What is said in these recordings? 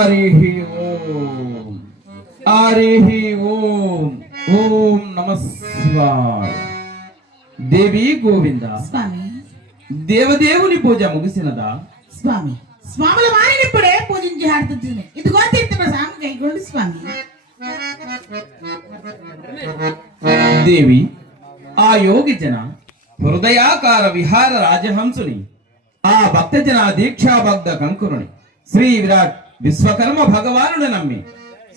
హరి ఓం హరి ఓం ఓం నమః శివాయ. దేవి గోవింద. స్వామి, దేవదేవుని పూజ ముగిసినదా? స్వామి, స్వాముల వారిని ఇప్పుడే పూజించి హారతిచ్చింది. ఇదిగో తీర్థ సాము కైగొండి స్వామి. దేవి, ఆ యోగి జన హృదయాకార విహార రాజహంసుని, ఆ భక్తజన దీక్షాభక్త కంకురుని శ్రీ విరాట్ విశ్వకర్మ భగవానుడు నమ్మి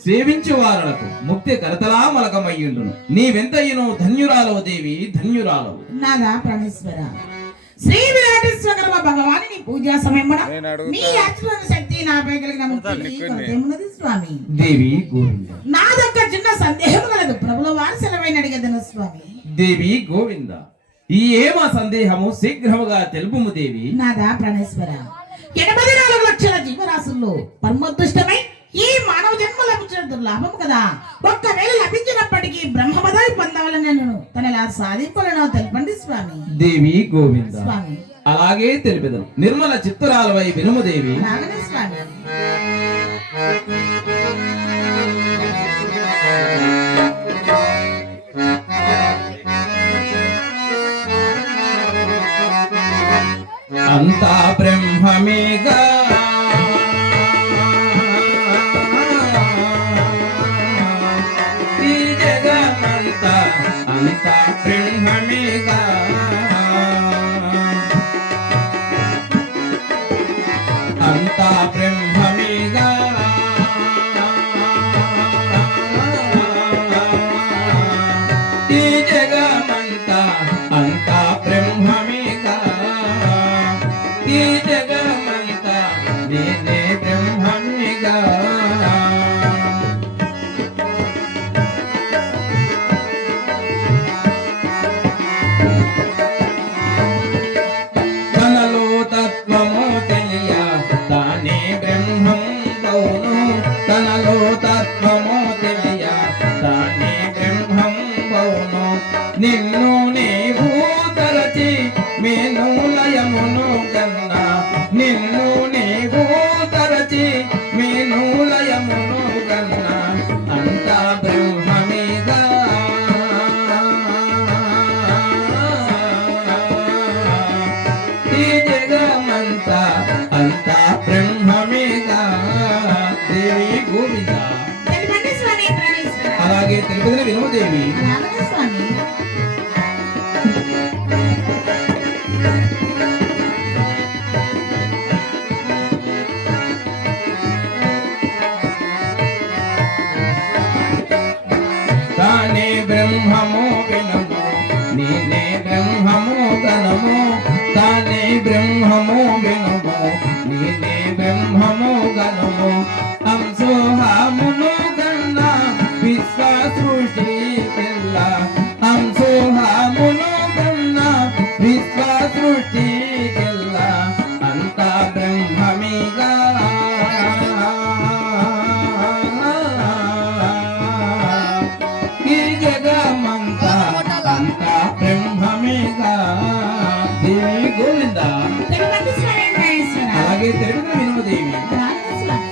సేవించు వారులకు ముక్తి కరతలామలకమయ్యుండును. నీవెంతయ్యను ధన్యురాలవు దేవి, ధన్యురాలవు. నాదా ప్రాణేశ్వర, శ్రీ విరాటేశ్వర భగవాని పూజా సమయమున నీ ఆచరణ శక్తి నాపై కలిగిన ముక్తి స్వామి. దేవి గోవింద. నాదొక్క చిన్న సందేహం కలదు, ప్రభుల వారి సెలవైన అడిగదను స్వామి. దేవి గోవింద, ఈ ఏమా సందేహము శీఘ్రముగా తెలుపుము దేవి. నాదా ప్రాణేశ్వర, 84 లక్షల జీవరాశుల్లో పరమోద్దిష్టమై ఈ మానవ జన్మ లభించిన దుర్లాభం కదా. ఒక్కవేళ లభించినప్పటికీ బ్రహ్మ పదవి పొందవాలని నేను తనలా సాధింపాలనో తెలపండి స్వామి. దేవి గోవింద. స్వామి, అలాగే తెలిపెదను. నిర్మల చిత్తురాలవై వినుము దేవి. అలాగనే స్వామి. అంతా బ్రహ్మమేగా, ఈ జగమంతా అంతా బ్రహ్మమేగా. అంతా బ్రహ్మమేగా, ఈ జగమంతా అంతా బ్రహ్మమేగా. ఈ జగమంతా నేనే బ్రహ్మమేగా. తనలో తత్వము తెలియ తానే బ్రహ్మం బౌను. తనలో తత్వము తెలియ తానే బ్రహ్మం బౌను. నిన్ను నీవు తరచి మేను లయమును కన్నా. నిన్ను నీవు తరచి మేను లయమును కన్నా. అంతా బ్రహ్మమేగా. ఈ జగమంతా అంతా బ్రహ్మమేగా. దేవి గోవింద. తెలపండి స్వామి ప్రాణేశ్వర. అలాగే తెలుపుదని వినుము దేవి. అలాగనే స్వామి. తానే బ్రహ్మము వినుము, నేనే బ్రహ్మము గణము. తానే బ్రహ్మము వినుము, నేనే బ్రహ్మము గణము. అంశోహామును గన్న విశ్వ సృష్టి పిల్ల. అంశోహామును గన్న విశ్వ సృష్టి పిల్ల. అంతా బ్రహ్మమేగా. ఈ జగమంతా అంతా బ్రహ్మమేగా. దేవి గోవింద. తెలపండి స్వామి ప్రాణేశ్వర. అలాగే తెలుగు వినుము దేవి. అలాగనే స్వామి.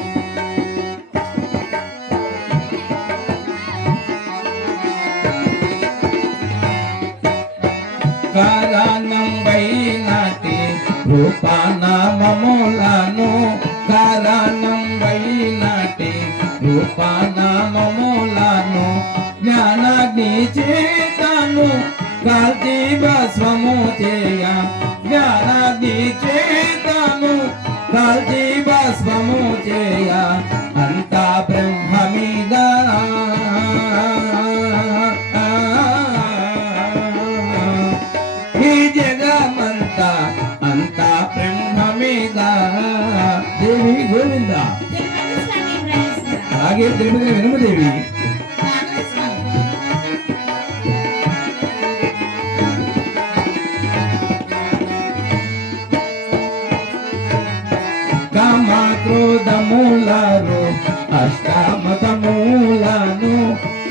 కారణం వైనాటి రూపానామములను. కారణం వైనాటి రూపానామములను. జ్ఞానాగ్ని చేతను కాల్చి భస్మము చేయ. జ్ఞానాగ్ని చేతను కాల్చి భస్మము చేయ. అంతా బ్రహ్మమేగా. ఈ జగమంతా అంతా బ్రహ్మమేగా. దేవి గోవింద. తెలపండి స్వామి ప్రాణేశ్వర. అలాగే తెలుగుదని వినుము దేవి. అలాగనే స్వామి. కామ క్రోధమూలాలు అష్టామతమూలను.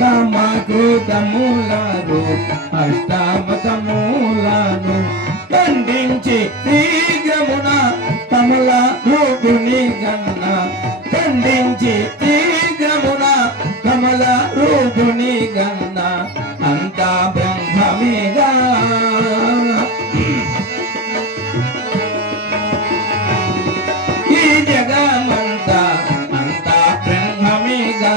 కామ క్రోధమూలాలు అష్టామతమూలను. ఖండించి శీఘ్రమున కమల రూపుని గన్న. ఖండించి నుంచి శీఘ్రమున కమల రూపుని గన్న అంతా బ్రహ్మమేగా. ఈ జగమంతా అంతా బ్రహ్మమేగా.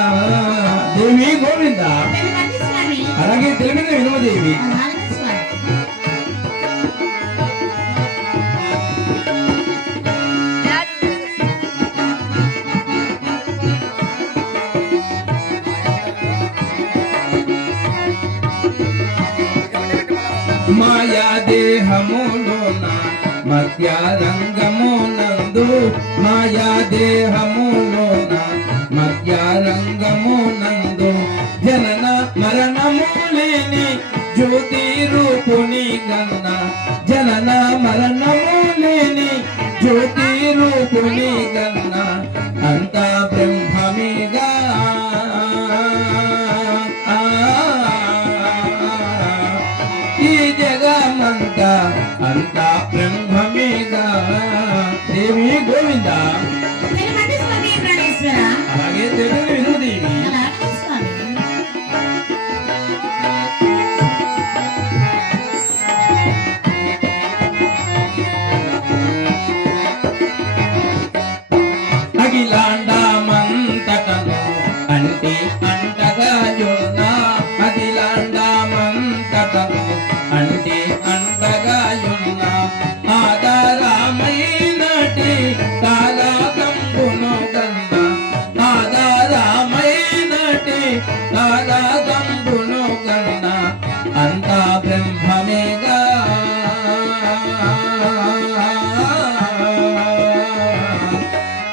దేవి గోవింద. తెలుగండి స్వామి. అలాగే తెలుగు వినుమదేవి. అలాగే స్వామి. మాయా దేహములోన మధ్య రంగమునందు, మాయా దేహములోన మధ్య రంగమునందు జనన మరణము లేని జ్యోతి రూపుని గన్న, జనన మరణము లేని జ్యోతి రూపుని గన్న అంతా బ్రహ్మమేగా. ఈ జగమంతా అంతా బ్రహ్మమేగా. దేవి గోవింద. తెలుగండి స్వామి ప్రాణేశ్వర. అలాగే తెలుగు వినుదేవి. అలాగే స్వామి. అఖిలాండమంతటను అంటే అంటగాయున్న, అఖిలాండమంతటను అంటే అంటగాయున్న ఆధారమైనటి కాలకంబును గన్న, ఆధారమైనటి కాలకంబును గన్న అంతా బ్రహ్మమేగా.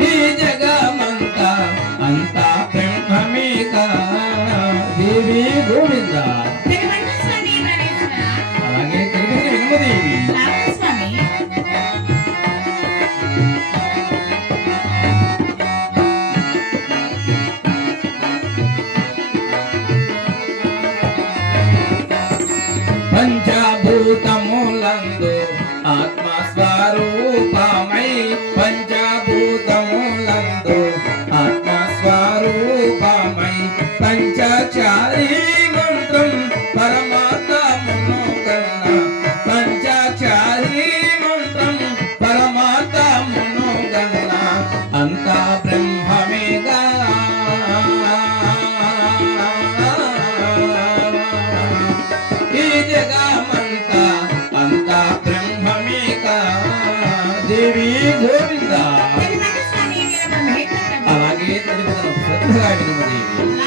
ఈ జగమంతా అంతా బ్రహ్మమేగా. దేవి గోవింద. తెలుగండి స్వామి ప్రాణేశ్వర. అలాగే తెలుగు వినుమదేవి. అలాగే స్వామి. పంచభూతములందు ఆత్మస్వరూపమై, పంచభూతములందు ఆత్మస్వరూపమై పంచచారి మంత్రం పరమాత్మను కన్న, పంచచారి మంత్రం పరమాత్మను గన్న అంతా బ్రహ్మమేగా. ఈ జగమంతా అంతా బ్రహ్మమేగా. దేవి గోవింద. తెలుగండి స్వామి వీరబ్రహ్మేంద్ర ప్రభు. అలాగే తెలుగు శ్రద్ధగా వినుమదేవి.